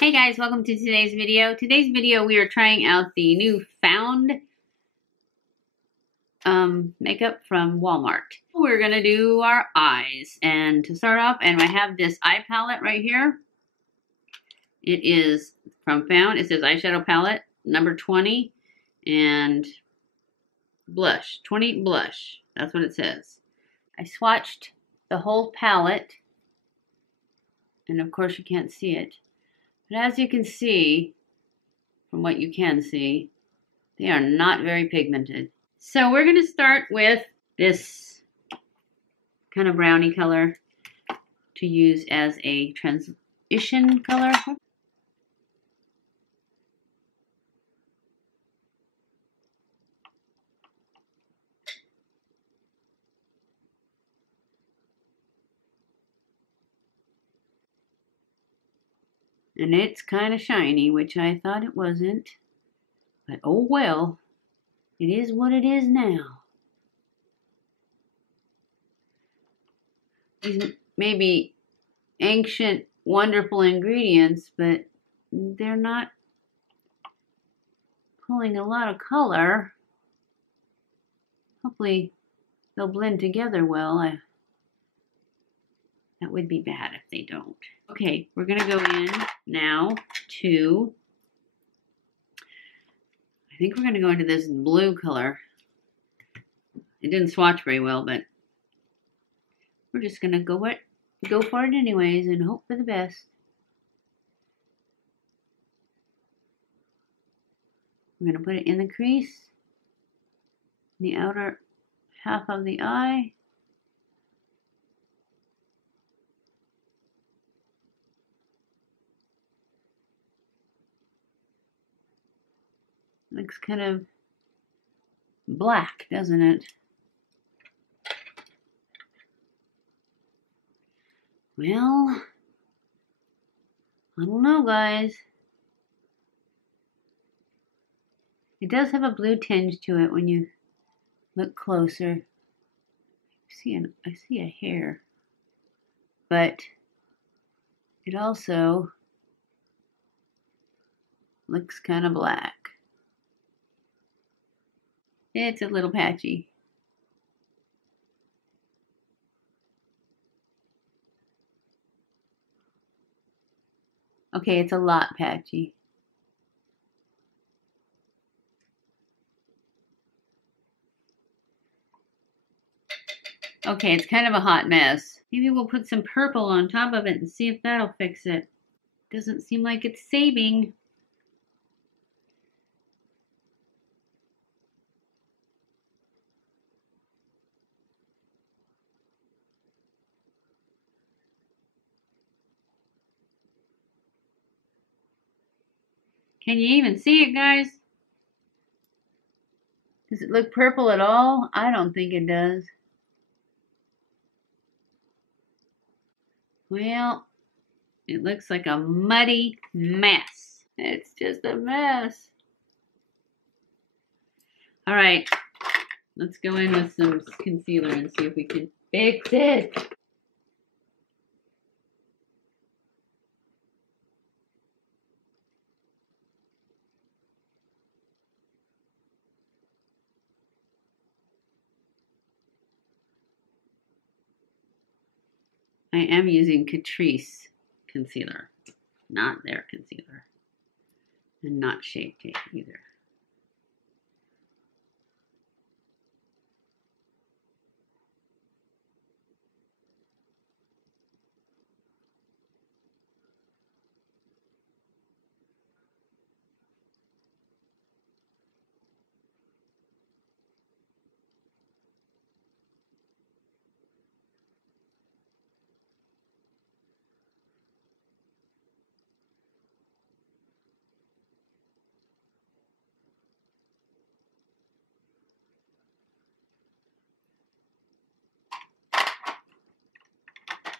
Hey guys, welcome to today's video. Today's video we are trying out the new Found makeup from Walmart. We're gonna do our eyes, and to start off, and I have this eye palette right here. It is from Found. It says eyeshadow palette number 20 and blush, 20 blush. That's what it says. I swatched the whole palette, and of course you can't see it. But as you can see, from what you can see, they are not very pigmented. So we're going to start with this kind of brownie color to use as a transition color. And it's kind of shiny, which I thought it wasn't. But oh well, it is what it is now. These may be ancient, wonderful ingredients, but they're not pulling a lot of color. Hopefully they'll blend together well. That would be bad if they don't. Okay, we're going to go in now to, I think we're going to go into this blue color. It didn't swatch very well, but we're just going to go for it anyways and hope for the best. We're going to put it in the crease, the outer half of the eye. Looks kind of black, doesn't it? Well, I don't know, guys. It does have a blue tinge to it when you look closer. I see a hair, but it also looks kind of black. It's a little patchy. Okay, it's a lot patchy. Okay, it's kind of a hot mess. Maybe we'll put some purple on top of it and see if that'll fix it. Doesn't seem like it's saving. Can you even see it, guys? Does it look purple at all? I don't think it does. Well, it looks like a muddy mess. It's just a mess. All right, let's go in with some concealer and see if we can fix it. I am using CATRICE concealer, not their concealer, and not Shape Tape either.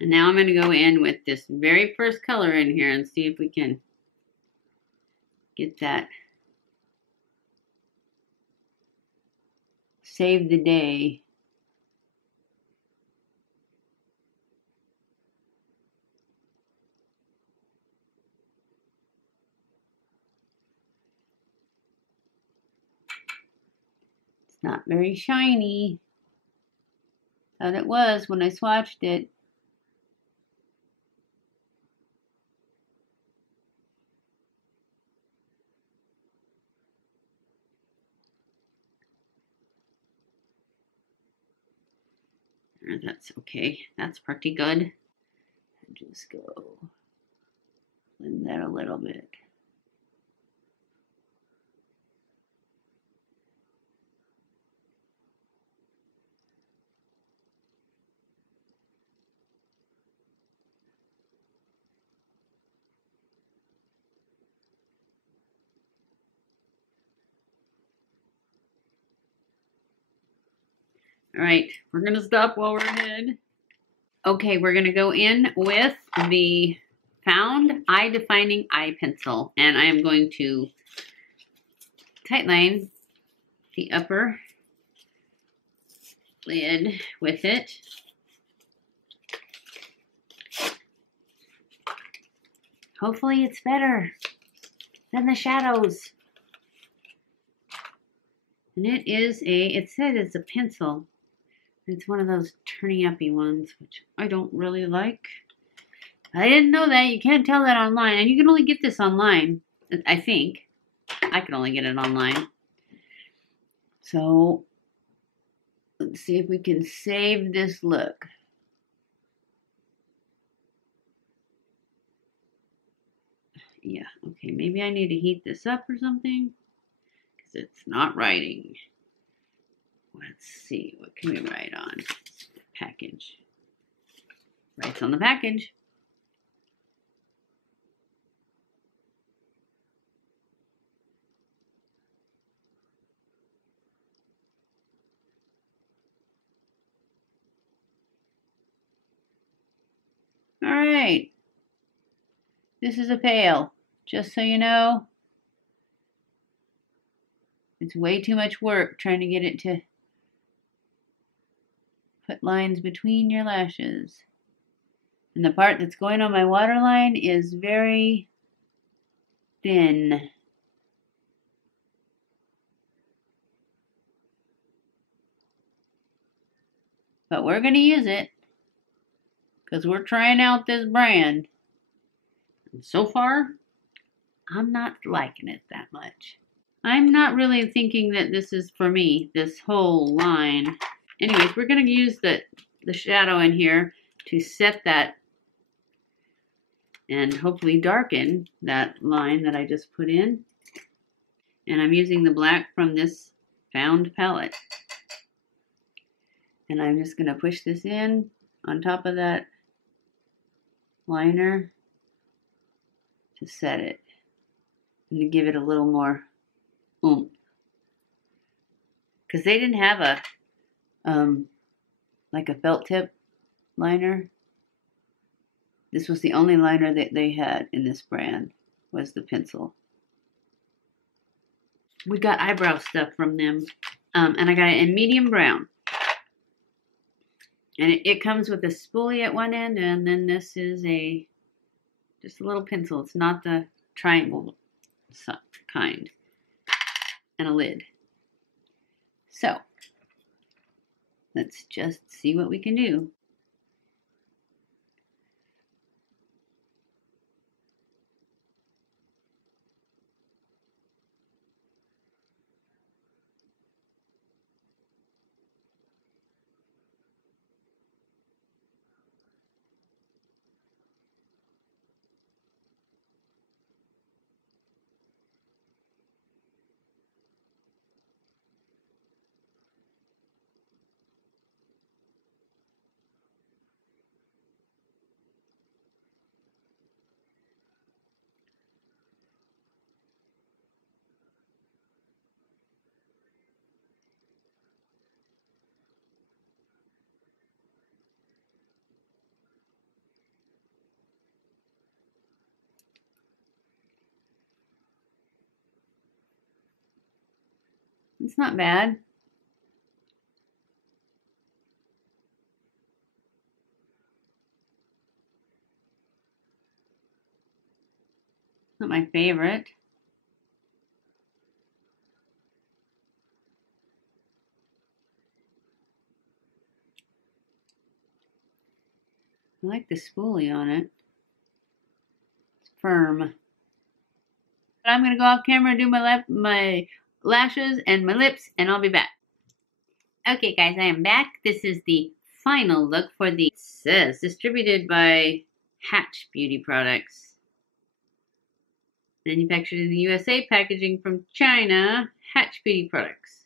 And now I'm going to go in with this very first color in here and see if we can get that. Save the day. Not very shiny. Thought it was when I swatched it. That's okay. That's pretty good. Just go blend that a little bit. All right, we're gonna stop while we're ahead. Okay, we're gonna go in with the Found Eye Defining Eye Pencil, and I am going to tightline the upper lid with it. Hopefully it's better than the shadows. And it said it's a pencil. It's one of those turny-uppy ones, which I don't really like. I didn't know that. You can't tell that online. And you can only get this online, I think. I can only get it online. So, let's see if we can save this look. Yeah, okay. Maybe I need to heat this up or something, because it's not writing. Let's see. What can we write on? Package. Writes on the package. All right. This is a fail, just so you know. It's way too much work trying to get it to put lines between your lashes. And the part that's going on my waterline is very thin. But we're going to use it because we're trying out this brand. And so far, I'm not liking it that much. I'm not really thinking that this is for me, this whole line. Anyways, we're going to use the shadow in here to set that and hopefully darken that line that I just put in. And I'm using the black from this Found palette. And I'm just going to push this in on top of that liner to set it and to give it a little more oomph. Because they didn't have a like a felt tip liner. This was the only liner that they had in this brand, was the pencil. We got eyebrow stuff from them, and I got it in medium brown. And it comes with a spoolie at one end, and then this is just a little pencil. It's not the triangle kind. And a lid. So, let's just see what we can do. It's not bad. Not my favorite. I like the spoolie on it. It's firm. I'm going to go off camera and do my lashes and my lips, and I'll be back. Okay, guys, I am back. This is the final look for the, it says, distributed by Hatch Beauty Products. Manufactured in the USA, packaging from China, Hatch Beauty Products.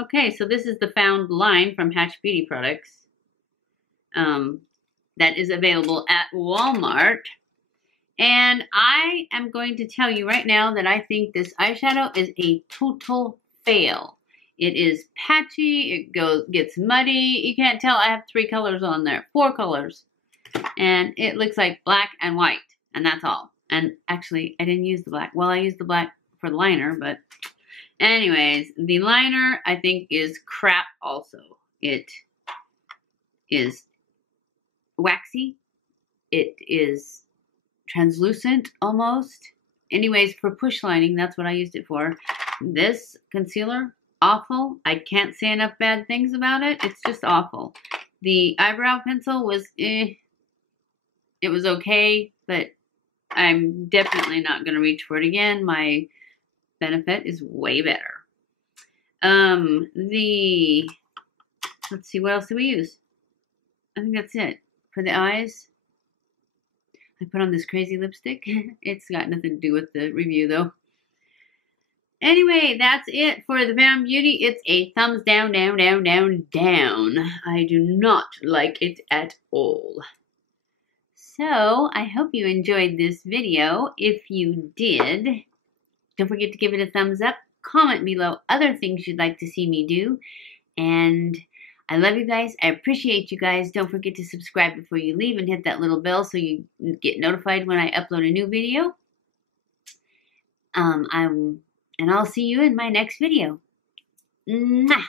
Okay, so this is the Found line from Hatch Beauty Products. That is available at Walmart. And I am going to tell you right now that I think this eyeshadow is a total fail. It is patchy, it gets muddy. You can't tell, I have 3 colors on there, 4 colors. And it looks like black and white, and that's all. And actually, I didn't use the black. Well, I used the black for the liner, but anyways, the liner I think is crap also. It is waxy. It is translucent almost. Anyways, for push lining, that's what I used it for. This concealer, awful. I can't say enough bad things about it. It's just awful. The eyebrow pencil was It was okay, but I'm definitely not going to reach for it again. My Benefit is way better. Let's see, what else do we use? I think that's it. For the eyes, I put on this crazy lipstick. It's got nothing to do with the review, though. Anyway, that's it for the Found Beauty. It's a thumbs down, down, down, down, down. I do not like it at all. So, I hope you enjoyed this video. If you did, don't forget to give it a thumbs up. Comment below other things you'd like to see me do. And I love you guys. I appreciate you guys. Don't forget to subscribe before you leave and hit that little bell so you get notified when I upload a new video. And I'll see you in my next video. Mwah!